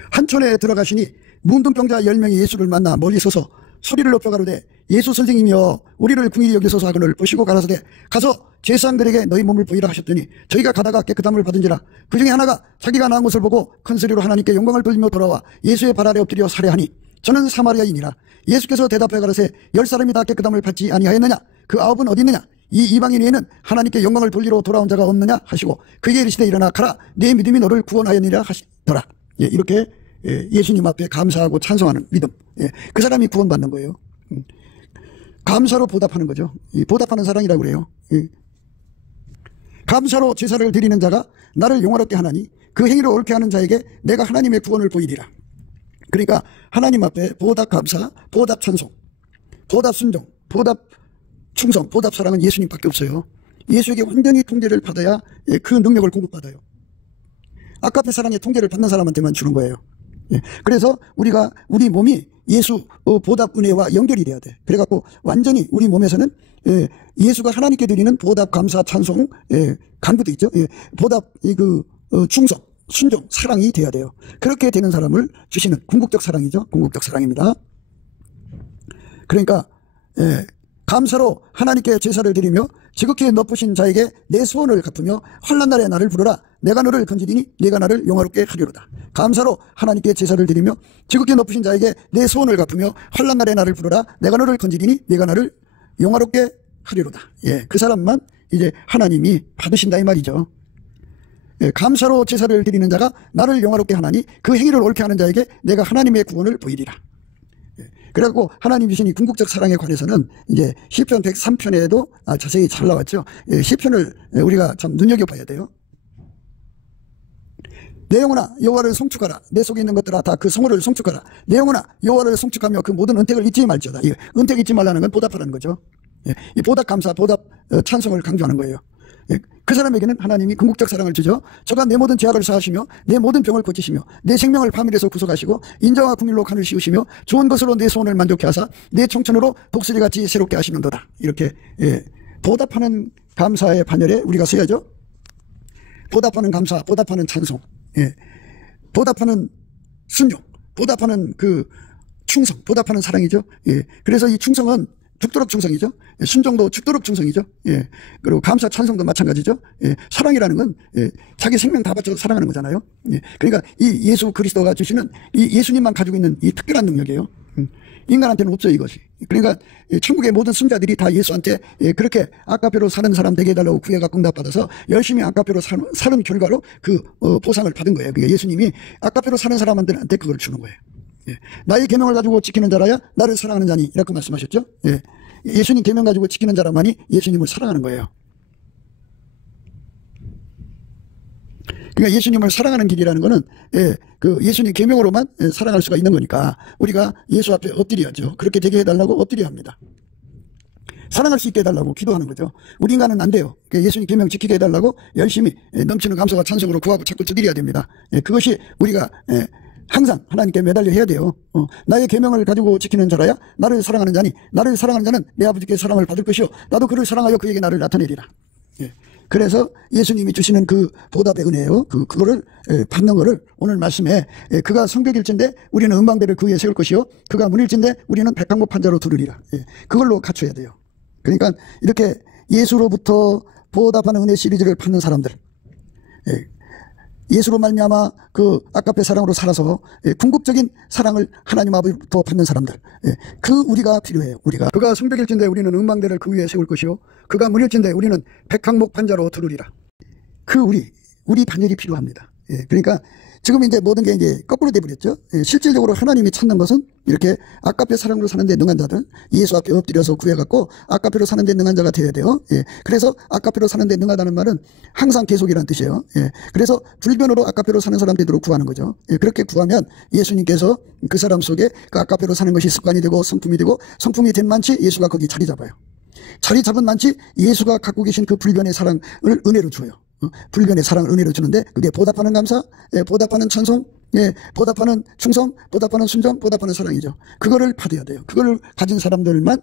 한촌에 들어가시니 문둥병자 10명이 예수를 만나 멀리 서서 소리를 높여 가로되 예수 선생님이여 우리를 긍휼히 여기소서 하거늘 보시고 가라사대 가서 제사장들에게 너희 몸을 보이라 하셨더니 저희가 가다가 깨끗함을 받은지라. 그 중에 하나가 자기가 나은 것을 보고 큰 소리로 하나님께 영광을 돌리며 돌아와 예수의 발 아래 엎드려 살해하니 저는 사마리아인이라. 예수께서 대답해 가라사대 10사람이 다 깨끗함을 받지 아니하였느냐? 그 9은 어디 있느냐? 이 이방인 외에는 하나님께 영광을 돌리러 돌아온 자가 없느냐 하시고 그에게 이르시되 일어나 가라 내 믿음이 너를 구원하였느니라 하시더라. 이렇게 예수님 앞에 감사하고 찬송하는 믿음, 그 사람이 구원받는 거예요. 감사로 보답하는 거죠. 보답하는 사랑이라고 그래요. 감사로 제사를 드리는 자가 나를 영화롭게 하나니 그 행위를 옳게 하는 자에게 내가 하나님의 구원을 보이리라. 그러니까 하나님 앞에 보답 감사, 보답 찬송, 보답 순종, 보답 충성, 보답 사랑은 예수님밖에 없어요. 예수에게 완전히 통제를 받아야 그 능력을 공급받아요. 아까페 사랑의 통제를 받는 사람한테만 주는 거예요. 그래서 우리 몸이 예수 보답 은혜와 연결이 돼야 돼. 그래갖고 완전히 우리 몸에서는 예수가 하나님께 드리는 보답 감사 찬송, 간구도 있죠. 보답 충성, 순종, 사랑이 돼야 돼요. 그렇게 되는 사람을 주시는 궁극적 사랑이죠. 궁극적 사랑입니다. 그러니까 감사로 하나님께 제사를 드리며 지극히 높으신 자에게 내 소원을 갚으며 환난 날에 나를 부르라. 내가 너를 건지리니 네가 나를 영화롭게 하리로다. 감사로 하나님께 제사를 드리며 지극히 높으신 자에게 내 소원을 갚으며 환난 날에 나를 부르라. 내가 너를 건지리니 네가 나를 영화롭게 하리로다. 그 사람만 이제 하나님이 받으신다 이 말이죠. 감사로 제사를 드리는 자가 나를 영화롭게 하나니 그 행위를 옳게 하는 자에게 내가 하나님의 구원을 보이리라. 그래갖고 하나님 주신 이 궁극적 사랑에 관해서는 이제 시편 103편에도 자세히 잘 나왔죠. 시편을 우리가 참 눈여겨봐야 돼요. 내 영혼아 여호와를 송축하라. 내 속에 있는 것들아 다 그 성호를 송축하라. 내 영혼아 여호와를 송축하며 그 모든 은택을 잊지 말지어다. 이 은택 잊지 말라는 건 보답하라는 거죠. 이 보답 감사, 보답 찬송을 강조하는 거예요. 그 사람에게는 하나님이 궁극적 사랑을 주죠. 저가 내 모든 죄악을 사하시며 내 모든 병을 고치시며 내 생명을 파멸에서 구속하시고 인자와 긍휼로 간을 씌우시며 좋은 것으로 내 소원을 만족케 하사 내 청천으로 독수리같이 새롭게 하시는도다. 이렇게 보답하는 감사의 반열에 우리가 서야죠. 보답하는 감사, 보답하는 찬송, 보답하는 순종, 보답하는 그 충성, 보답하는 사랑이죠. 그래서 이 충성은 죽도록 충성이죠. 순종도 죽도록 충성이죠. 그리고 감사 찬송도 마찬가지죠. 사랑이라는 건 자기 생명 다 바쳐 사랑하는 거잖아요. 그러니까 이 예수 그리스도가 주시는 이 예수님만 가지고 있는 이 특별한 능력이에요. 인간한테는 없어요, 이것이. 그러니까 천국의 모든 승자들이 다 예수한테 그렇게 아까페로 사는 사람 되게 해달라고 구애가 응답받아서 열심히 아까페로 사는 결과로 그 보상을 받은 거예요. 그게 예수님이 아까페로 사는 사람들한테 그걸 주는 거예요. 나의 계명을 가지고 지키는 자라야 나를 사랑하는 자니, 이렇게 말씀하셨죠. 예수님 계명 가지고 지키는 자라만이 예수님을 사랑하는 거예요. 그러니까 예수님을 사랑하는 길이라는 거는 그 예수님 계명으로만 사랑할 수가 있는 거니까 우리가 예수 앞에 엎드려야죠. 그렇게 되게 해달라고 엎드려야 합니다. 사랑할 수 있게 해달라고 기도하는 거죠. 우리 인간은 안 돼요. 예수님 계명 지키게 해달라고 열심히 넘치는 감사와 찬송으로 구하고 자꾸 두드려야 됩니다. 그것이 우리가 항상 하나님께 매달려 해야 돼요. 나의 계명을 가지고 지키는 자라야 나를 사랑하는 자니, 나를 사랑하는 자는 내 아버지께 사랑을 받을 것이요 나도 그를 사랑하여 그에게 나를 나타내리라. 그래서 예수님이 주시는 그 보답의 은혜예요. 그거를 받는 거를 오늘 말씀에 그가 성벽일진데 우리는 음방대를 그 위에 세울 것이요 그가 문일진데 우리는 백항목 판자로 두르리라. 그걸로 갖춰야 돼요. 그러니까 이렇게 예수로부터 보답하는 은혜 시리즈를 받는 사람들, 예수로 말미암아 그 아까페 사랑으로 살아서 궁극적인 사랑을 하나님 아버지로부터 받는 사람들, 그 우리가 필요해요. 우리가 그가 성벽일진데 우리는 음방대를 그 위에 세울 것이요 그가 문일진데 우리는 백항목 판자로 두르리라. 그 우리 반열이 필요합니다. 그러니까 지금 이제 모든 게 이제 거꾸로 돼버렸죠. 실질적으로 하나님이 찾는 것은 이렇게 아까페 사랑으로 사는데 능한 자들, 예수 앞에 엎드려서 구해갖고 아까페로 사는데 능한 자가 되어야 돼요. 그래서 아까페로 사는데 능하다는 말은 항상 계속이라는 뜻이에요. 그래서 불변으로 아까페로 사는 사람 되도록 구하는 거죠. 그렇게 구하면 예수님께서 그 사람 속에 그 아까페로 사는 것이 습관이 되고 성품이 되고, 성품이 된 만치 예수가 거기 자리 잡아요. 자리 잡은 만치 예수가 갖고 계신 그 불변의 사랑을 은혜로 줘요. 불변의 사랑을 은혜로 주는데 그게 보답하는 감사, 보답하는 찬송, 보답하는 충성, 보답하는 순종, 보답하는 사랑이죠. 그거를 받아야 돼요. 그거를 가진 사람들만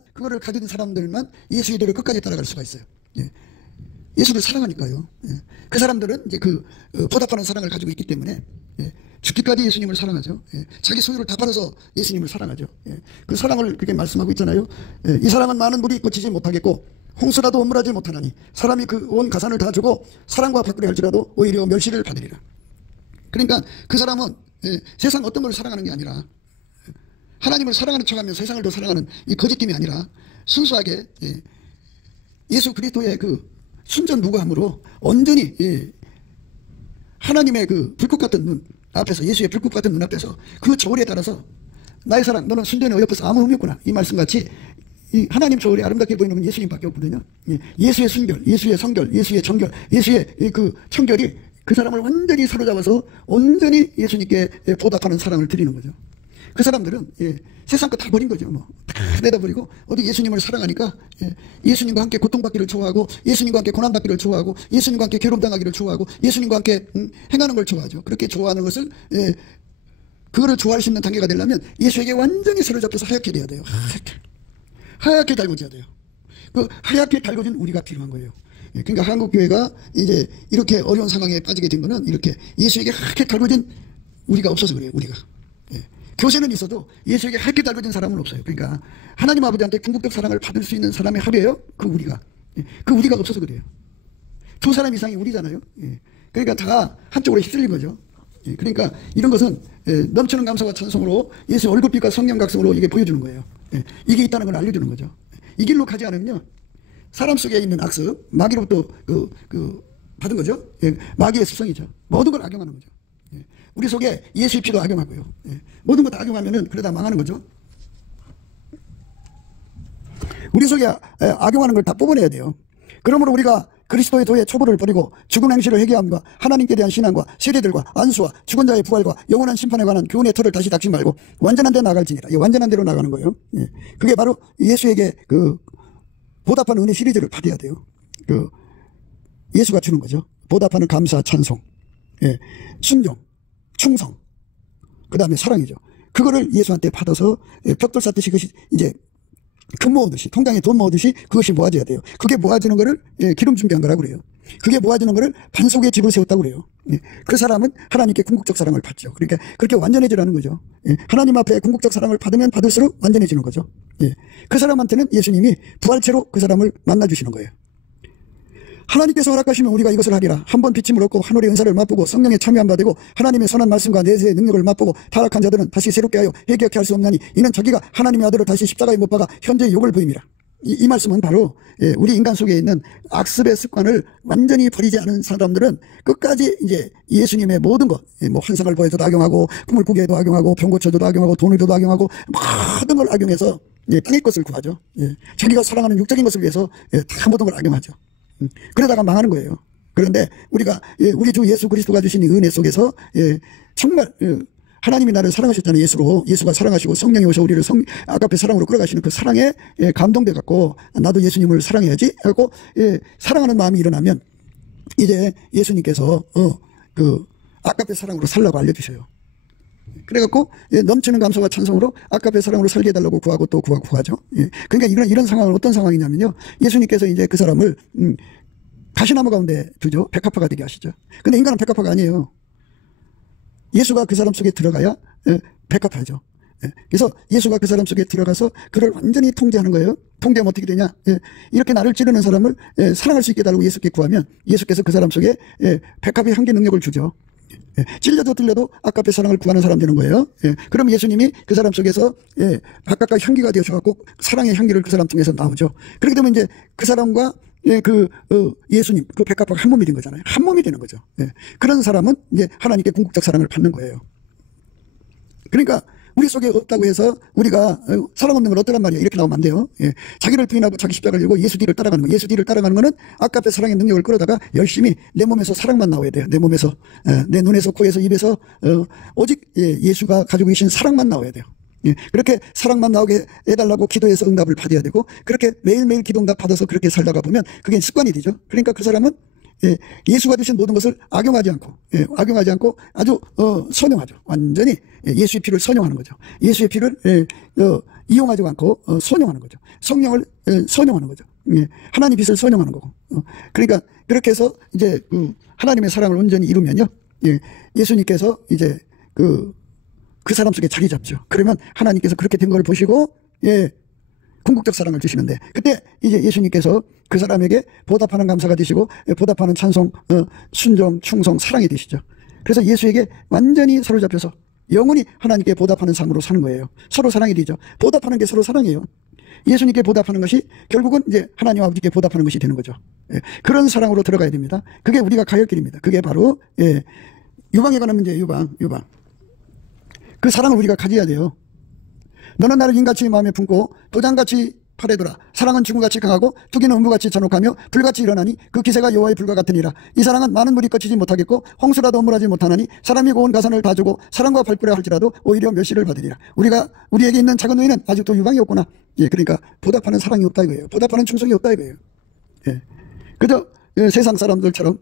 예수의 도를 끝까지 따라갈 수가 있어요. 예수를 사랑하니까요. 그 사람들은 이제 그 보답하는 사랑을 가지고 있기 때문에 죽기까지 예수님을 사랑하죠. 자기 소유를 다 팔아서 예수님을 사랑하죠. 그 사랑을 그렇게 말씀하고 있잖아요. 이 사랑은 많은 물이 꽂히지 못하겠고 홍수라도 엄물하지 못하나니 사람이 그 온 가산을 다 주고 사랑과 바꾸려 할지라도 오히려 멸시를 받으리라. 그러니까 그 사람은 세상 어떤 걸 사랑하는 게 아니라 하나님을 사랑하는 척하면 세상을 더 사랑하는 이 거짓됨이 아니라 순수하게 예수 그리스도의 그 순전무구함으로 온전히 하나님의 그 불꽃 같은 눈 앞에서, 예수의 불꽃 같은 눈 앞에서 그 저울에 따라서 나의 사랑 너는 순전히 어여뻐서 아무 의미 없구나, 이 말씀같이 이 하나님 저울이 아름답게 보이는 건 예수님밖에 없거든요. 예수의 순결, 예수의 성결, 예수의 정결, 예수의 그 청결이 그 사람을 완전히 사로잡아서 온전히 예수님께 보답하는 사랑을 드리는 거죠. 그 사람들은 세상 거 다 버린 거죠. 다 내다버리고 어디 예수님을 사랑하니까 예수님과 함께 고통받기를 좋아하고, 예수님과 함께 고난받기를 좋아하고, 예수님과 함께 괴롭당하기를 좋아하고, 예수님과 함께 행하는 걸 좋아하죠. 그렇게 좋아하는 것을 그거를 좋아할 수 있는 단계가 되려면 예수에게 완전히 사로잡혀서 하얗게 돼야 돼요. 하얗게 달궈져야 돼요. 그 하얗게 달궈진 우리가 필요한 거예요. 그러니까 한국교회가 이제 이렇게 어려운 상황에 빠지게 된 거는 이렇게 예수에게 하얗게 달궈진 우리가 없어서 그래요. 우리가. 교세는 있어도 예수에게 하얗게 달궈진 사람은 없어요. 그러니까 하나님 아버지한테 궁극적 사랑을 받을 수 있는 사람의 합이에요. 그 우리가. 그 우리가 없어서 그래요. 두 사람 이상이 우리잖아요. 그러니까 다 한쪽으로 휩쓸린 거죠. 그러니까 이런 것은 넘치는 감사와 찬송으로 예수 얼굴빛과 성령각성으로 이게 보여주는 거예요. 이게 있다는 걸 알려주는 거죠. 이 길로 가지 않으면요, 사람 속에 있는 악습, 마귀로부터 받은 거죠. 마귀의 습성이죠. 모든 걸 악용하는 거죠. 우리 속에 예수의 피도 악용하고요. 모든 거 다 악용하면은 그러다 망하는 거죠. 우리 속에 악용하는 걸 다 뽑아내야 돼요. 그러므로 우리가 그리스도의 도의 초보를 버리고 죽은 행실을 회개함과 하나님께 대한 신앙과 세례들과 안수와 죽은 자의 부활과 영원한 심판에 관한 교훈의 털을 다시 닦지 말고 완전한 데 나갈지니라. 완전한 데로 나가는 거예요. 그게 바로 예수에게 그 보답하는 은혜 시리즈를 받아야 돼요. 그 예수가 주는 거죠. 보답하는 감사, 찬송, 순종, 충성, 그 다음에 사랑이죠. 그거를 예수한테 받아서 벽돌 쌓듯이 그것이 이제 금 모으듯이, 통장에 돈 모으듯이 그것이 모아져야 돼요. 그게 모아지는 거를 기름 준비한 거라고 그래요. 그게 모아지는 거를 반석에 집을 세웠다고 그래요. 그 사람은 하나님께 궁극적 사랑을 받죠. 그러니까 그렇게 완전해지라는 거죠. 하나님 앞에 궁극적 사랑을 받으면 받을수록 완전해지는 거죠. 그 사람한테는 예수님이 부활체로 그 사람을 만나주시는 거예요. 하나님께서 허락하시면 우리가 이것을 하리라. 한번 비침을 얻고 하늘의 은사를 맛보고 성령에 참여한 바 되고 하나님의 선한 말씀과 내세의 능력을 맛보고 타락한 자들은 다시 새롭게 하여 회개케 할 수 없나니 이는 자기가 하나님의 아들을 다시 십자가에 못 박아 현재 욕을 부임이라. 이 말씀은 바로 우리 인간 속에 있는 악습의 습관을 완전히 버리지 않은 사람들은 끝까지 이제 예수님의 모든 것, 뭐 환상을 보여줘도 악용하고 꿈을 꾸게 해도 악용하고 병 고쳐줘도 악용하고 돈을 줘도 악용하고 모든 걸 악용해서 땅의 것을 구하죠. 자기가 사랑하는 육적인 것을 위해서 다 모든 걸 악용하죠. 그러다가 망하는 거예요. 그런데 우리가 우리 주 예수 그리스도가 주신 이 은혜 속에서 정말 하나님이 나를 사랑하셨잖아요. 예수가 사랑하시고 성령이 오셔 우리를 아가페 사랑으로 끌어가시는 그 사랑에 감동돼 갖고 나도 예수님을 사랑해야지 하고 사랑하는 마음이 일어나면 이제 예수님께서 그 아가페 사랑으로 살라고 알려주셔요. 그래갖고 넘치는 감사와 찬송으로 아가페 사랑으로 살게 해달라고 구하고 또 구하죠. 그러니까 이런 상황은 어떤 상황이냐면요. 예수님께서 이제 그 사람을 가시나무 가운데 두죠. 백합화가 되게 하시죠. 근데 인간은 백합화가 아니에요. 예수가 그 사람 속에 들어가야 백합화죠. 그래서 예수가 그 사람 속에 들어가서 그를 완전히 통제하는 거예요. 통제하면 어떻게 되냐. 이렇게 나를 찌르는 사람을 사랑할 수 있게 해달라고 예수께 구하면 예수께서 그 사람 속에 백합의 한계 능력을 주죠. 찔려도 들려도 아가페 사랑을 구하는 사람 되는 거예요. 그럼 예수님이 그 사람 속에서 각각각 향기가 되어져갖고 사랑의 향기를 그 사람 통해서 나오죠. 그렇게 되면 이제 그 사람과 예수님, 그 백합화가 한 몸이 된 거잖아요. 한 몸이 되는 거죠. 그런 사람은 이제 하나님께 궁극적 사랑을 받는 거예요. 그러니까 우리 속에 없다고 해서 우리가 사랑 없는 건 어떠란 말이에요. 이렇게 나오면 안 돼요. 자기를 부인하고 자기 십자가를 들고 예수 뒤를 따라가는 거. 예수 뒤를 따라가는 거는 아까의 사랑의 능력을 끌어다가 열심히 내 몸에서 사랑만 나와야 돼요. 내 몸에서, 내 눈에서, 코에서, 입에서 오직 예수가 가지고 계신 사랑만 나와야 돼요. 그렇게 사랑만 나오게 해달라고 기도해서 응답을 받아야 되고 그렇게 매일매일 기도 응답 받아서 그렇게 살다가 보면 그게 습관이 되죠. 그러니까 그 사람은 예수가 주신 모든 것을 악용하지 않고 아주 선용하죠. 완전히 예수의 피를 선용하는 거죠. 예수의 피를 이용하지 않고 선용하는 거죠. 성령을 선용하는 거죠. 하나님 빛을 선용하는 거고. 그러니까 그렇게 해서 이제 하나님의 사랑을 온전히 이루면요. 예수님께서 이제 그 사람 속에 자리 잡죠. 그러면 하나님께서 그렇게 된 걸 보시고 궁극적 사랑을 주시는데 그때 이제 예수님께서 그 사람에게 보답하는 감사가 되시고 보답하는 찬송, 순종, 충성, 사랑이 되시죠. 그래서 예수에게 완전히 사로잡혀서 영원히 하나님께 보답하는 삶으로 사는 거예요. 서로 사랑이 되죠. 보답하는 게 서로 사랑이에요. 예수님께 보답하는 것이 결국은 이제 하나님 아버지께 보답하는 것이 되는 거죠. 그런 사랑으로 들어가야 됩니다. 그게 우리가 가야 할 길입니다. 그게 바로 유방에 관한 문제예요. 유방. 그 사랑을 우리가 가져야 돼요. 너는 나를 인같이 마음에 품고 도장같이 팔에둬라. 사랑은 죽음같이 강하고 투기는 음부같이 잔혹하며 불같이 일어나니 그 기세가 여호와의 불과 같으니라. 이 사랑은 많은 물이 거치지 못하겠고 홍수라도 허물하지 못하나니 사람이 고운 가산을 다 주고 사랑과 발부려 할지라도 오히려 멸시를 받으리라. 우리에게 있는 작은 의는 아직도 유방이 없구나. 그러니까 보답하는 사랑이 없다 이거예요. 보답하는 충성이 없다 이거예요. 그저 세상 사람들처럼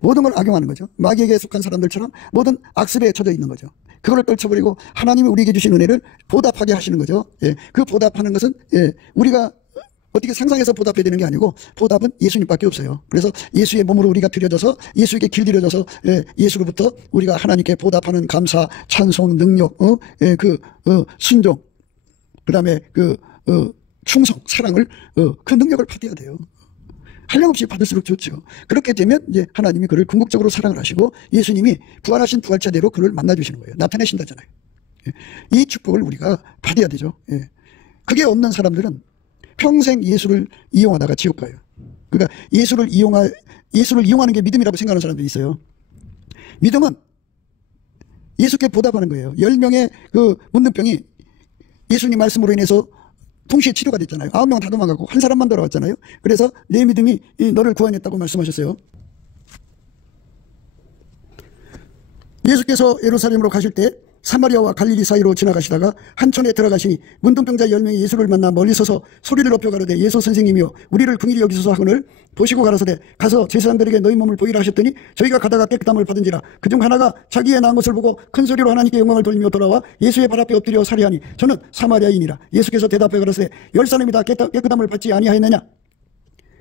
모든 걸 악용하는 거죠. 마귀에게 속한 사람들처럼 모든 악습에 처져 있는 거죠. 그걸 떨쳐버리고 하나님이 우리에게 주신 은혜를 보답하게 하시는 거죠. 그 보답하는 것은 우리가 어떻게 상상해서 보답해야 되는 게 아니고 보답은 예수님밖에 없어요. 그래서 예수의 몸으로 우리가 들여져서 예수에게 길들여져서 예수로부터 우리가 하나님께 보답하는 감사, 찬송, 능력, 순종, 그 다음에 충성, 사랑을 그 능력을 받아야 돼요. 한량없이 받을수록 좋죠. 그렇게 되면 이제 하나님이 그를 궁극적으로 사랑을 하시고 예수님이 부활하신 부활자대로 그를 만나주시는 거예요. 나타내신다잖아요. 이 축복을 우리가 받아야 되죠. 그게 없는 사람들은 평생 예수를 이용하다가 지옥 가요. 그러니까 예수를 이용하는 게 믿음이라고 생각하는 사람들이 있어요. 믿음은 예수께 보답하는 거예요. 10명의 그 문둥병이 예수님 말씀으로 인해서 동시에 치료가 됐잖아요. 9명 다 도망가고 한 사람만 돌아왔잖아요. 그래서 내 믿음이 너를 구원했다고 말씀하셨어요. 예수께서 예루살렘으로 가실 때 사마리아와 갈릴리 사이로 지나가시다가 한촌에 들어가시니 문둥병자 10명이 예수를 만나 멀리 서서 소리를 높여 가로되 예수 선생님이여 우리를 긍휼히 여기소서 하거늘 보시고 가라사대 가서 제사장들에게 너희 몸을 보이라 하셨더니 저희가 가다가 깨끗함을 받은지라. 그중 하나가 자기의 나은 것을 보고 큰 소리로 하나님께 영광을 돌리며 돌아와 예수의 발 앞에 엎드려 살이하니 저는 사마리아인이라. 예수께서 대답해 가라사대 열 사람이 다 깨끗함을 받지 아니하였느냐.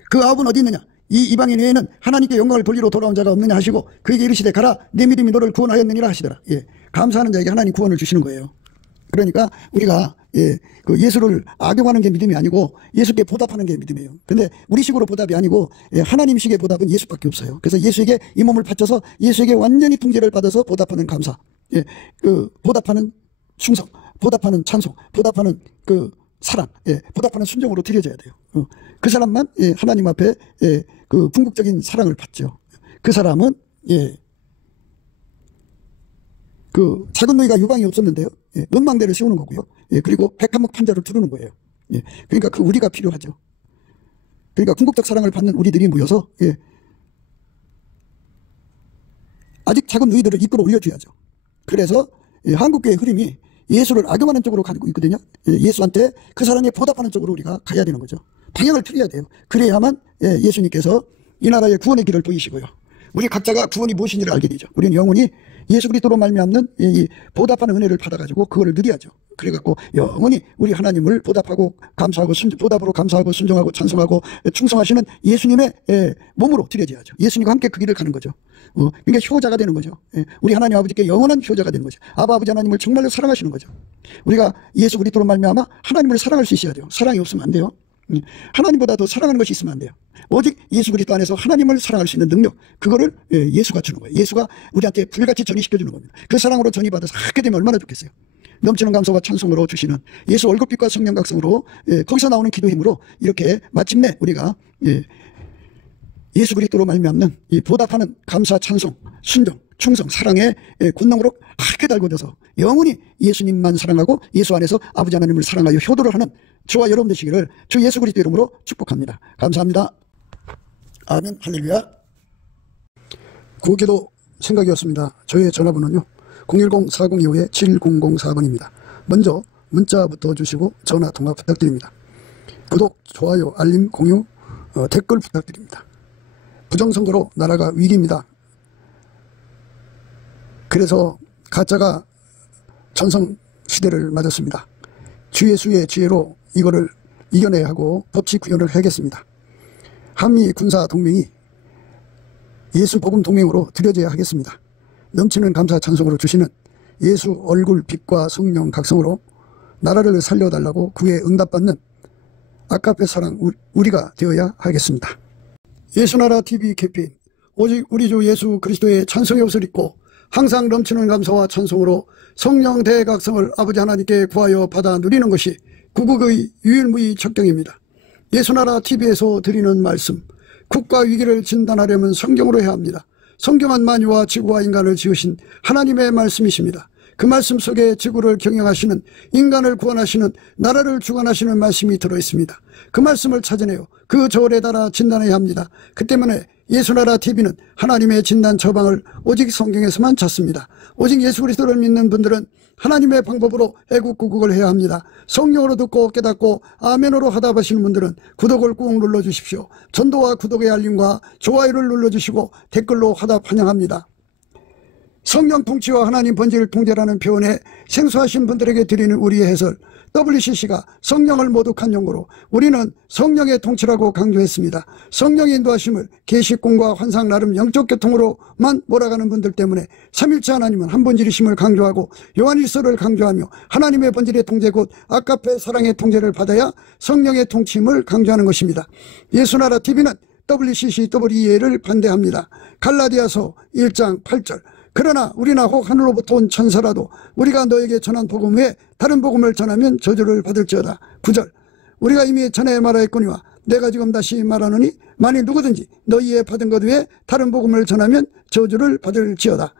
그 9은 어디 있느냐. 이 이방인 외에는 하나님께 영광을 돌리러 돌아온 자가 없느냐 하시고 그에게 이르시되 가라 내 믿음이 너를 구원하였느니라 하시더라. 감사하는 자에게 하나님 구원을 주시는 거예요. 그러니까 우리가 그 예수를 악용하는 게 믿음이 아니고 예수께 보답하는 게 믿음이에요. 근데 우리식으로 보답이 아니고 하나님식의 보답은 예수밖에 없어요. 그래서 예수에게 이 몸을 바쳐서 예수에게 완전히 통제를 받아서 보답하는 감사, 그 보답하는 충성, 보답하는 찬송, 보답하는 그 사랑, 보답하는 순종으로 드려져야 돼요. 그 사람만 하나님 앞에 그 궁극적인 사랑을 받죠. 그 사람은 그 작은 너희가 유방이 없었는데요. 은망대를 세우는 거고요. 그리고 101목 판자를 두르는 거예요. 그러니까 그 우리가 필요하죠. 그러니까 궁극적 사랑을 받는 우리들이 모여서 아직 작은 너희들을 이끌어 올려줘야죠. 그래서 한국교회의 흐름이 예수를 악용하는 쪽으로 가고 있거든요. 예수한테 그 사랑에 보답하는 쪽으로 우리가 가야 되는 거죠. 방향을 틀어야 돼요. 그래야만 예수님께서 이 나라의 구원의 길을 보이시고요. 우리 각자가 구원이 무엇인지를 알게 되죠. 우리는 영원히 예수 그리스도로 말미암는 이 보답하는 은혜를 받아가지고 그거를 누려야죠. 그래갖고 영원히 우리 하나님을 보답하고 감사하고 보답으로 감사하고 순종하고 찬송하고 충성하시는 예수님의 몸으로 드려져야죠. 예수님과 함께 그 길을 가는 거죠. 그러니까 효자가 되는 거죠. 우리 하나님 아버지께 영원한 효자가 되는 거죠. 아버지 하나님을 정말로 사랑하시는 거죠. 우리가 예수 그리스도로 말미암아 하나님을 사랑할 수 있어야 돼요. 사랑이 없으면 안 돼요. 하나님보다 더 사랑하는 것이 있으면 안 돼요. 오직 예수 그리스도 안에서 하나님을 사랑할 수 있는 능력, 그거를 예수가 주는 거예요. 예수가 우리한테 불같이 전이시켜 주는 겁니다. 그 사랑으로 전이받아서 하게 되면 얼마나 좋겠어요. 넘치는 감사와 찬송으로 주시는 예수 얼굴빛과 성령 각성으로 거기서 나오는 기도 힘으로 이렇게 마침내 우리가 예수 그리스도로 말미암는 이 보답하는 감사, 찬송, 순종, 충성, 사랑의 권능으로 하게 달궈져서 영원히 예수님만 사랑하고 예수 안에서 아버지 하나님을 사랑하여 효도를 하는 저와 여러분 되시기를 주 예수 그리스도 이름으로 축복합니다. 감사합니다. 아멘. 할렐루야. 구기도 생각이었습니다. 저의 전화번호는요 010-4025-7004번입니다. 먼저 문자부터 주시고 전화 통화 부탁드립니다. 구독, 좋아요, 알림, 공유, 댓글 부탁드립니다. 부정선거로 나라가 위기입니다. 그래서 가짜가 전성시대를 맞았습니다. 주 예수의 지혜로 이거를 이겨내야 하고 법치 구현을 해야겠습니다. 한미 군사 동맹이 예수 복음 동맹으로 들여져야 하겠습니다. 넘치는 감사 찬송으로 주시는 예수 얼굴 빛과 성령 각성으로 나라를 살려달라고 구에 응답받는 아까페 사랑 우리가 되어야 하겠습니다. 예수나라 TV 캠페인 오직 우리 주 예수 그리스도의 찬송의 옷을 입고 항상 넘치는 감사와 찬송으로 성령 대각성을 아버지 하나님께 구하여 받아 누리는 것이 구국의 유일무이 척경입니다. 예수나라 TV에서 드리는 말씀, 국가 위기를 진단하려면 성경으로 해야 합니다. 성경은 만유와 지구와 인간을 지으신 하나님의 말씀이십니다. 그 말씀 속에 지구를 경영하시는, 인간을 구원하시는, 나라를 주관하시는 말씀이 들어있습니다. 그 말씀을 찾아내요 그 저울에 따라 진단해야 합니다. 그 때문에 예수나라 TV는 하나님의 진단 처방을 오직 성경에서만 찾습니다. 오직 예수 그리스도를 믿는 분들은 하나님의 방법으로 애국구국을 해야 합니다. 성령으로 듣고 깨닫고 아멘으로 하답하시는 분들은 구독을 꾹 눌러주십시오. 전도와 구독의 알림과 좋아요를 눌러주시고 댓글로 화답 환영합니다. 성령 통치와 하나님 번제를 통제라는 표현에 생소하신 분들에게 드리는 우리의 해설, WCC가 성령을 모독한 용어로 우리는 성령의 통치라고 강조했습니다. 성령의 인도하심을 계시공과 환상 나름 영적 교통으로만 몰아가는 분들 때문에 삼일체 하나님은 한 번질이심을 강조하고 요한일서를 강조하며 하나님의 번질의 통제 곧 아까페 사랑의 통제를 받아야 성령의 통치임을 강조하는 것입니다. 예수나라 TV는 WCCWEA를 반대합니다. 갈라디아서 1장 8절 그러나 우리나 혹 하늘로부터 온 천사라도 우리가 너에게 전한 복음 외에 다른 복음을 전하면 저주를 받을지어다. 9절 우리가 이미 전에 말하였거니와 내가 지금 다시 말하노니 만일 누구든지 너희의 받은 것 외에 다른 복음을 전하면 저주를 받을지어다.